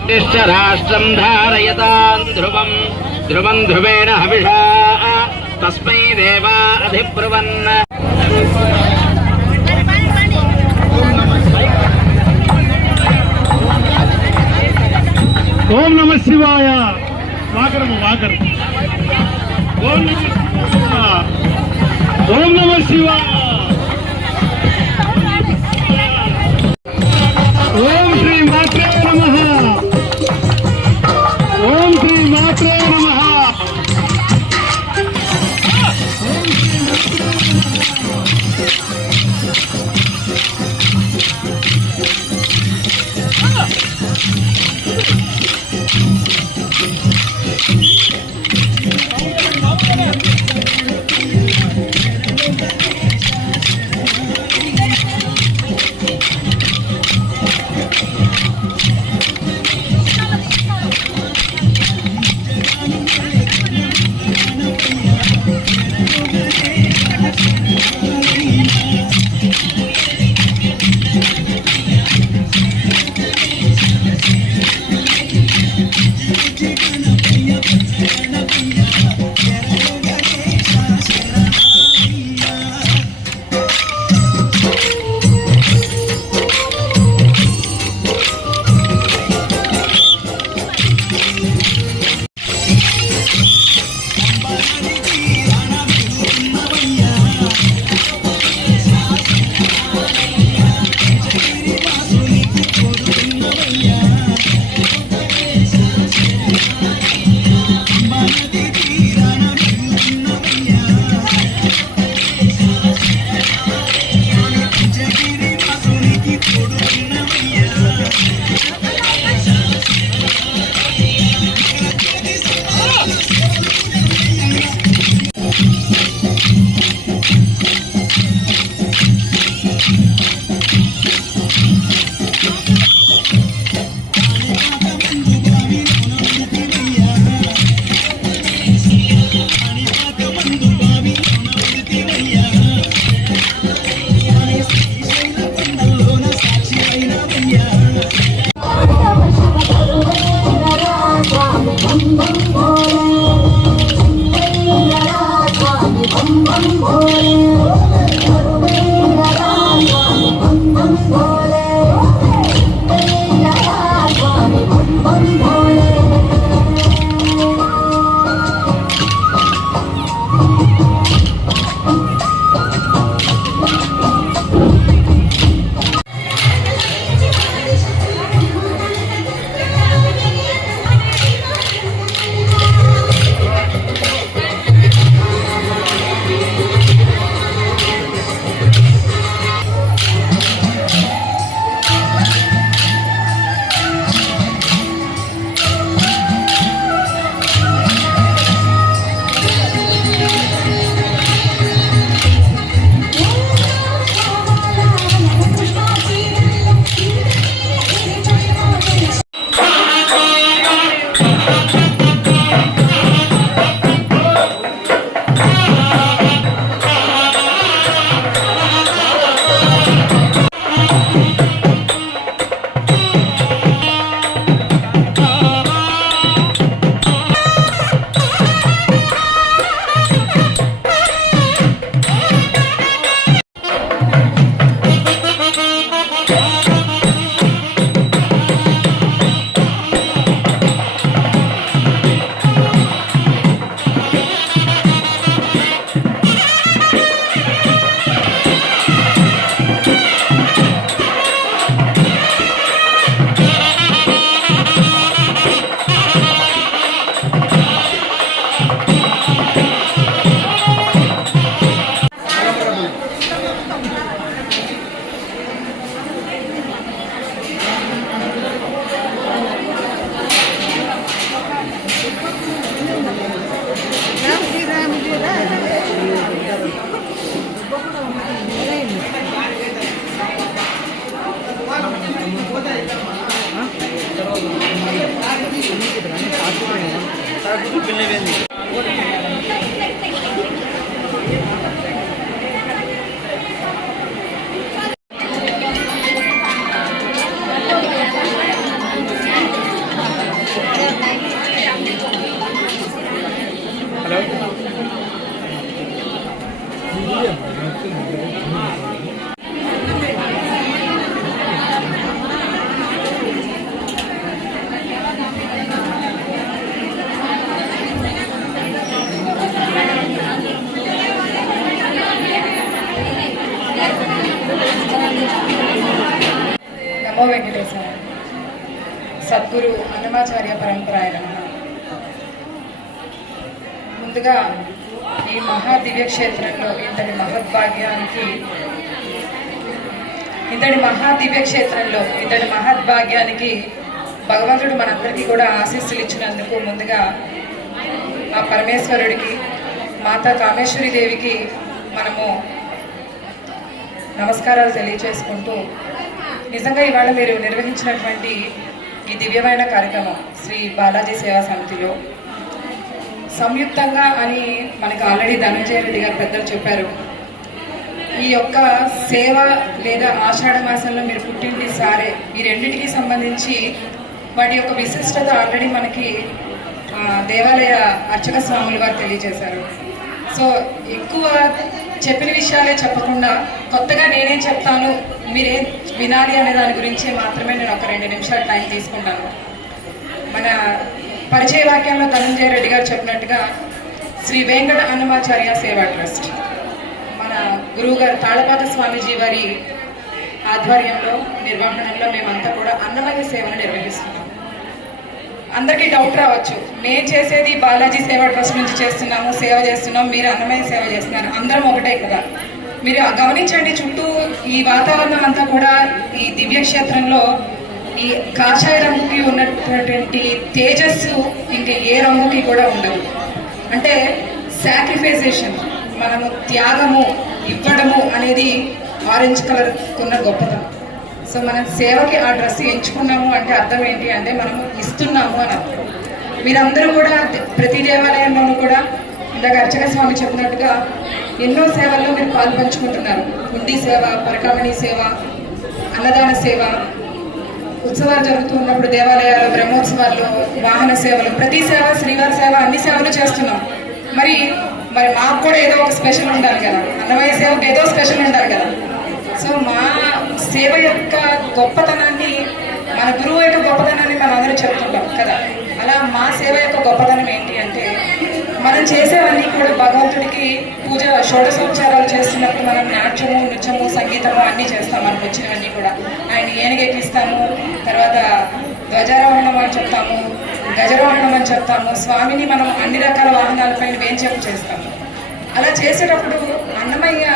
ఉత్తిష్ట రాష్ట్రం ధారయతాం ధ్రువం. ధ్రువం ధ్రువేణ హవిషా. తస్మై దేవా అధిబ్రువన్. ఓం నమ శివాయ. వాకరము వాకరం. ఓం నమ శివాయ. ఓం నమ శివాయ. ভরে సార్ పిల్లలు క్షేత్రంలో ఇంతటి మహద్భాగ్యానికి ఇంతటి మహా దివ్య క్షేత్రంలో ఇంతటి మహద్భాగ్యానికి భగవంతుడు మనందరికీ కూడా ఆశీస్సులు ఇచ్చినందుకు ముందుగా ఆ పరమేశ్వరుడికి మాతా కామేశ్వరి దేవికి మనము నమస్కారాలు తెలియచేసుకుంటూ నిజంగా ఇవాళ మీరు నిర్వహించినటువంటి ఈ దివ్యమైన కార్యక్రమం శ్రీ బాలాజీ సేవా సమితిలో సంయుక్తంగా అని మనకు ఆల్రెడీ ధనంజయ రెడ్డి గారు పెద్దలు చెప్పారు. ఈ యొక్క సేవ లేదా ఆషాఢ మాసంలో మీరు పుట్టింటి సారే ఈ రెండింటికి సంబంధించి వాటి యొక్క విశిష్టత ఆల్రెడీ మనకి దేవాలయ అర్చక స్వాములు వారు తెలియజేశారు. సో ఎక్కువ చెప్పిన విషయాలే చెప్పకుండా కొత్తగా నేనేం చెప్తాను మీరేం వినాలి అనే దాని గురించి మాత్రమే నేను ఒక రెండు నిమిషాలు టైం తీసుకుంటాను. మన పరిచయ వాక్యంలో ధనంజయ రెడ్డి గారు చెప్పినట్టుగా శ్రీ వెంకట అన్నమాచార్య సేవా ట్రస్ట్ మన గురువు గారు తాళపాత స్వామీజీ వారి ఆధ్వర్యంలో నిర్వహణలో మేమంతా కూడా అన్నమయ్య సేవను నిర్వహిస్తున్నాం. అందరికీ డౌట్ రావచ్చు. మేము చేసేది బాలాజీ సేవా ట్రస్ట్ నుంచి చేస్తున్నాము సేవ చేస్తున్నాం మీరు అన్నమయ్య సేవ చేస్తున్నారు. అందరం ఒకటే కదా. మీరు గమనించండి చుట్టూ ఈ వాతావరణం అంతా కూడా ఈ దివ్యక్షేత్రంలో ఈ కాషాయ రంగుకి ఉన్నటువంటి తేజస్సు ఇంకా ఏ రంగుకి కూడా ఉండవు అంటే సాక్రిఫైజేషన్ మనము త్యాగము ఇవ్వడము అనేది ఆరెంజ్ కలర్ ఉన్న గొప్పతనం. సో మనం సేవకి ఆ డ్రెస్ ఎంచుకున్నాము అంటే అర్థం ఏంటి అంటే మనము ఇస్తున్నాము అని అర్థం. మీరందరూ కూడా ప్రతి దేవాలయంలోనూ కూడా ఇందాక అర్చక స్వామి చెప్పినట్టుగా ఎన్నో సేవల్లో మీరు పాలు పంచుకుంటున్నారు హుండీ సేవ పరకామణి సేవ అన్నదాన సేవ ఉత్సవాలు జరుగుతూ ఉన్నప్పుడు దేవాలయాలు బ్రహ్మోత్సవాలు వాహన సేవలు ప్రతి సేవ శ్రీవారి సేవ అన్ని సేవలు చేస్తున్నాం. మరి మరి మాకు కూడా ఏదో ఒక స్పెషల్ ఉండాలి కదా. అన్నమయ్య సేవకు ఏదో స్పెషల్ ఉండాలి కదా. సో మా సేవ యొక్క గొప్పతనాన్ని మన గురువు యొక్క గొప్పతనాన్ని మనం అందరూ చెప్తుంటాం కదా. అలా మా సేవ యొక్క గొప్పతనం ఏంటి మనం చేసేవన్నీ కూడా భగవంతుడికి పూజ షోడశోపచారాలు చేస్తున్నప్పుడు మనం నాట్యము నృత్యము సంగీతము అన్నీ చేస్తాం. మనకు వచ్చినవన్నీ కూడా. ఆయన ఏనుగెక్కిస్తాము తర్వాత ధ్వజారోహణం అని చెప్తాము గజరోహణం అని చెప్తాము. స్వామిని మనం అన్ని రకాల వాహనాలపైన వేంచేపు చేస్తాము. అలా చేసేటప్పుడు అన్నమయ్య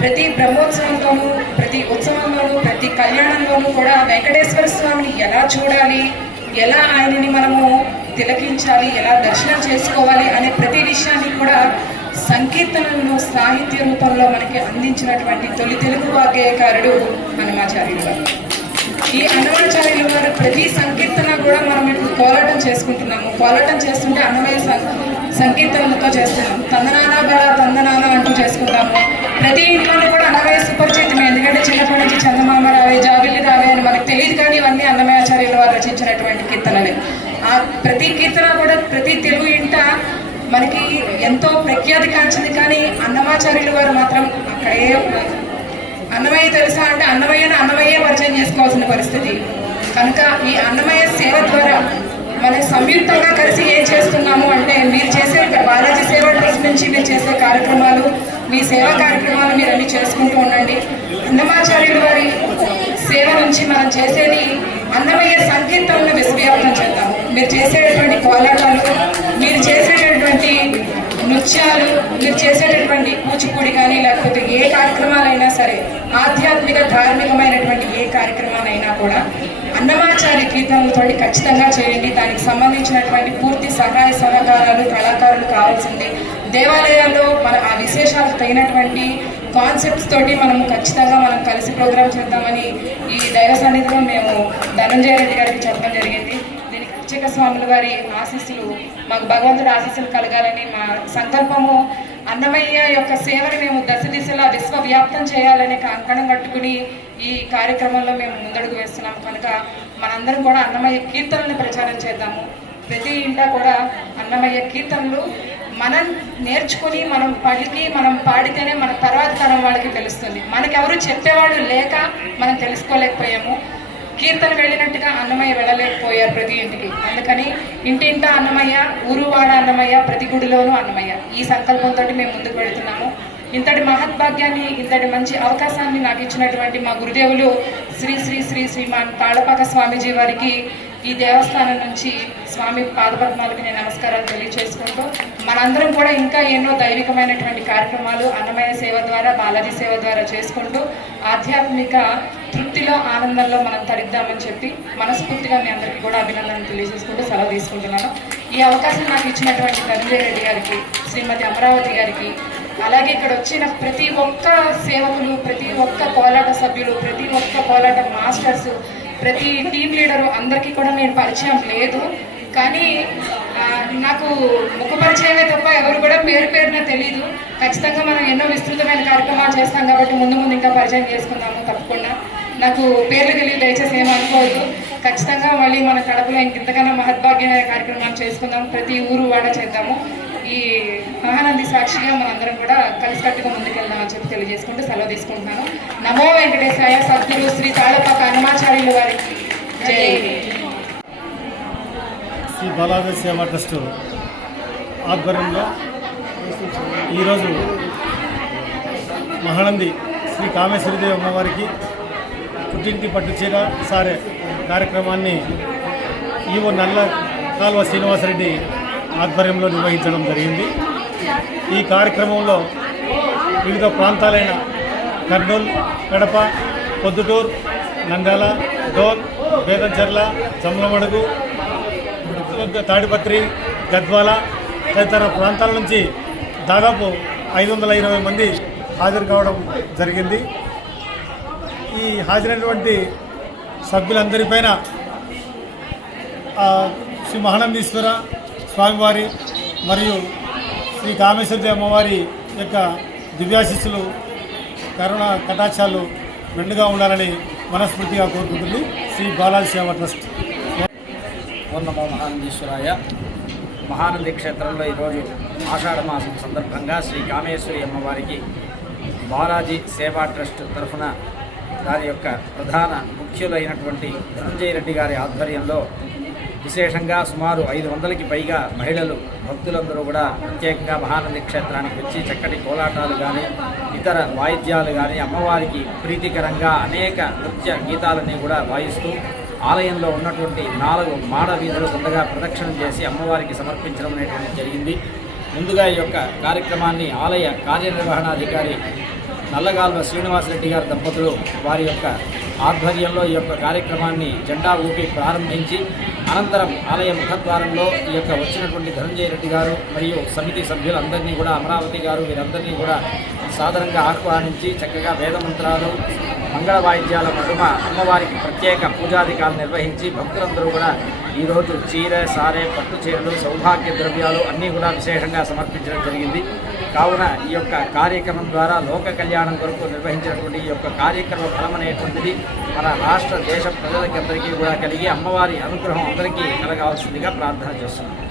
ప్రతి బ్రహ్మోత్సవంలోనూ ప్రతి ఉత్సవంలోనూ ప్రతి కళ్యాణంలోనూ కూడా వెంకటేశ్వర స్వామిని ఎలా చూడాలి? ఎలా ఆయనని మనము తిలకించాలి ఎలా దర్శనం చేసుకోవాలి అనే ప్రతి విషయాన్ని కూడా సంకీర్తనలను సాహిత్య రూపంలో మనకి అందించినటువంటి తొలి తెలుగు వాగ్గేయకారుడు హనుమాచార్యులు గారు. ఈ అన్నమాచార్యులు గారు ప్రతి సంకీర్తన కూడా మనం ఇప్పుడు కోలాటం చేసుకుంటున్నాము. కోలాటం చేస్తుంటే అన్నమయ్య సం- సంకీర్తనలతో చేస్తున్నాం. తందనాన బల తందనాన అంటూ చేసుకుంటాము. ప్రతి ఇంట్లోనూ కూడా అన్నమయ్య సుపరిచితమే ఎందుకంటే చిన్నప్పటి నుంచి చందమామ రావే జాబిల్లి రావే అని మనకు తెలియదు కానీ ఇవన్నీ అన్నమయాచార్యుల వారు రచించినటువంటి కీర్తనలే. ప్రతి కీర్తన కూడా ప్రతి తెలుగు ఇంట మనకి ఎంతో ప్రఖ్యాతి కాంచింది కానీ అన్నమాచార్యులు వారు మాత్రం అక్కడే ఉన్నారు. అన్నమయ్య తెలుసా అంటే అన్నమయ్యను అన్నమయ్యే పరిచయం చేసుకోవాల్సిన పరిస్థితి. కనుక ఈ అన్నమయ్య సేవ ద్వారా మనం సంయుక్తంగా కలిసి ఏం చేస్తున్నాము అంటే మీరు చేసే బాలాజీ సేవ ట్రస్ట్ నుంచి మీరు చేసే కార్యక్రమాలు మీ సేవా కార్యక్రమాలు మీరు అన్ని చేసుకుంటూ ఉండండి. అన్నమాచార్యుల వారి సేవ నుంచి మనం చేసేది అన్నమయ్య సంకీర్తనను విశ్వవ్యాప్తం చేద్దాం. మీరు చేసేటటువంటి కోలాటాలు మీరు చేసేటటువంటి నృత్యాలు మీరు చేసేటటువంటి కూచిపూడి కానీ లేకపోతే ఏ కార్యక్రమాలైనా సరే ఆధ్యాత్మిక ధార్మికమైనటువంటి ఏ కార్యక్రమాలైనా కూడా అన్నమాచార్య కీర్తనలతో ఖచ్చితంగా చేయండి. దానికి సంబంధించినటువంటి పూర్తి సహాయ సహకారాలు కళాకారులు కావాల్సింది. దేవాలయాల్లో మన ఆ విశేషాలకు తగినటువంటి కాన్సెప్ట్స్ తోటి మనం ఖచ్చితంగా మనం కలిసి ప్రోగ్రామ్ చేద్దామని ఈ దైవ సన్నిధిలో మేము ధనంజయ రెడ్డి గారికి చెప్పడం జరిగింది. అభిషేక స్వాముల వారి ఆశీస్సులు మాకు భగవంతుడి ఆశీస్సులు కలగాలని మా సంకల్పము. అన్నమయ్య యొక్క సేవని మేము దశ దిశలా విశ్వవ్యాప్తం చేయాలనే కంకణం కట్టుకుని ఈ కార్యక్రమంలో మేము ముందడుగు వేస్తున్నాం కనుక మనందరం కూడా అన్నమయ్య కీర్తనలను ప్రచారం చేద్దాము. ప్రతి ఇంట కూడా అన్నమయ్య కీర్తనలు మనం నేర్చుకుని మనం పలికి మనం పాడితేనే మన తర్వాత తరం వాళ్ళకి తెలుస్తుంది. మనకెవరు చెప్పేవాడు లేక మనం తెలుసుకోలేకపోయాము. కీర్తన వెళ్ళినట్టుగా అన్నమయ్య వెళ్ళలేకపోయారు ప్రతి ఇంటికి. అందుకని ఇంటింటా అన్నమయ్య ఊరువాడ అన్నమయ్య ప్రతి గుడిలోనూ అన్నమయ్య. ఈ సంకల్పంతో మేము ముందుకు వెళుతున్నాము. ఇంతటి మహద్భాగ్యాన్ని ఇంతటి మంచి అవకాశాన్ని నాకు ఇచ్చినటువంటి మా గురుదేవులు శ్రీ శ్రీ శ్రీ శ్రీమాన్ తాళపాక స్వామీజీ వారికి ఈ దేవస్థానం నుంచి స్వామి పాదపద్మాలకు నేను నమస్కారాలు తెలియచేసుకుంటూ మనందరం కూడా ఇంకా ఎన్నో దైవికమైనటువంటి కార్యక్రమాలు అన్నమయ సేవ ద్వారా బాలాజీ సేవ ద్వారా చేసుకుంటూ ఆధ్యాత్మిక తృప్తిలో ఆనందంలో మనం తరిద్దామని చెప్పి మనస్ఫూర్తిగా మీ అందరికీ కూడా అభినందనలు తెలియజేసుకుంటూ సెలవు తీసుకుంటున్నాను. ఈ అవకాశం నాకు ఇచ్చినటువంటి ధనంజయ రెడ్డి గారికి శ్రీమతి అమరావతి గారికి అలాగే ఇక్కడ వచ్చిన ప్రతి ఒక్క సేవకులు ప్రతి ఒక్క కోలాట సభ్యులు ప్రతి ఒక్క కోలాట మాస్టర్స్ ప్రతి టీం లీడరు అందరికీ కూడా నేను పరిచయం లేదు. కానీ నాకు ముఖ పరిచయమే తప్ప ఎవరు కూడా పేరు పేరున తెలియదు ఖచ్చితంగా మనం ఎన్నో విస్తృతమైన కార్యక్రమాలు చేస్తాం కాబట్టి ముందు ముందు ఇంకా పరిచయం చేసుకుందాము తప్పకుండా. నాకు పేర్లు తెలియదు దయచేసి ఏమనుకోవద్దు ఖచ్చితంగా మళ్ళీ మన కడపలో ఇంకెంతకన్నా మహద్భాగ్యమైన కార్యక్రమాలు చేసుకుందాము ప్రతి ఊరు వాడ చేద్దాము. ఈ మహానంది సాక్షిగా మనందరం కూడా కలిసికట్టుగా ముందుకెళ్దామని చెప్పి తెలియజేసుకుంటూ సెలవు తీసుకుంటున్నాను. నమో వెంకటేశాయ సద్గురు శ్రీ తాళపాక హనుమాచార్యులు వారికి. జై. శ్రీ బాలాజీ సేవా ట్రస్ట్ ఆధ్వర్యంలో ఈరోజు మహానంది శ్రీ కామేశ్వరిదేవి అమ్మవారికి పుట్టింటి పట్టుచీర సారే కార్యక్రమాన్ని ఈవో నల్ల కాలువ శ్రీనివాసరెడ్డి ఆధ్వర్యంలో నిర్వహించడం జరిగింది. ఈ కార్యక్రమంలో వివిధ ప్రాంతాలైన కర్నూలు కడప పొద్దుటూరు నంద్యాల డోన్ బేదంచెర్ల చమ్లమడుగు తాడిపత్రి గద్వాల తదితర ప్రాంతాల నుంచి దాదాపు ఐదు వందల ఇరవై మంది హాజరు కావడం జరిగింది. ఈ హాజరైనటువంటి సభ్యులందరిపైన శ్రీ మహానందీశ్వర స్వామివారి మరియు శ్రీ కామేశ్వరి అమ్మవారి యొక్క దివ్యాశిస్సులు కరుణ కటాక్షాలు మెండుగా ఉండాలని మనస్ఫూర్తిగా కోరుకుంటుంది. శ్రీ బాలాజీ సేవ ట్రస్ట్. పూర్ణమ మహానందీశ్వరాయ. మహానంది క్షేత్రంలో ఈరోజు ఆషాఢ మాసం సందర్భంగా శ్రీ కామేశ్వరి అమ్మవారికి బాలాజీ సేవా ట్రస్ట్ తరఫున దాని యొక్క ప్రధాన ముఖ్యులైనటువంటి ధనంజయ రెడ్డి గారి ఆధ్వర్యంలో విశేషంగా సుమారు ఐదు వందలకి పైగా మహిళలు భక్తులందరూ కూడా ప్రత్యేకంగా మహానంది క్షేత్రానికి వచ్చి చక్కటి కోలాటాలు కానీ ఇతర వాయిద్యాలు కానీ అమ్మవారికి ప్రీతికరంగా అనేక నృత్య గీతాలని కూడా వాయిస్తూ ఆలయంలో ఉన్నటువంటి నాలుగు మాడ వీధులు ముందుగా ప్రదక్షిణం చేసి అమ్మవారికి సమర్పించడం అనేటువంటి జరిగింది. ముందుగా ఈ యొక్క కార్యక్రమాన్ని ఆలయ కార్యనిర్వహణాధికారి నల్లగాల్వ శ్రీనివాసరెడ్డి గారి దంపతులు వారి యొక్క ఆధ్వర్యంలో ఈ యొక్క కార్యక్రమాన్ని జెండా ఊపి ప్రారంభించి అనంతరం ఆలయ ముఖద్వారంలో ఈ యొక్క వచ్చినటువంటి ధనంజయ రెడ్డి గారు మరియు సమితి సభ్యులందరినీ కూడా అమరావతి గారు వీరందరినీ కూడా సాధారణంగా ఆహ్వానించి చక్కగా వేదమంత్రాలు మంగళ వాయిద్యాల మటుమ అమ్మవారికి ప్రత్యేక పూజాధికారులు నిర్వహించి భక్తులందరూ కూడా ఈరోజు చీర సారే పట్టు చీరలు సౌభాగ్య ద్రవ్యాలు అన్నీ కూడా విశేషంగా సమర్పించడం జరిగింది. కావున ఈ యొక్క కార్యక్రమం ద్వారా లోక కళ్యాణం కొరకు నిర్వహించినటువంటి ఈ యొక్క కార్యక్రమ ఫలం అనేటువంటిది మన రాష్ట్ర దేశ ప్రజలకందరికీ కూడా కలిగి అమ్మవారి అనుగ్రహం అందరికీ కలగాల్సిందిగా ప్రార్థన చేస్తున్నాం.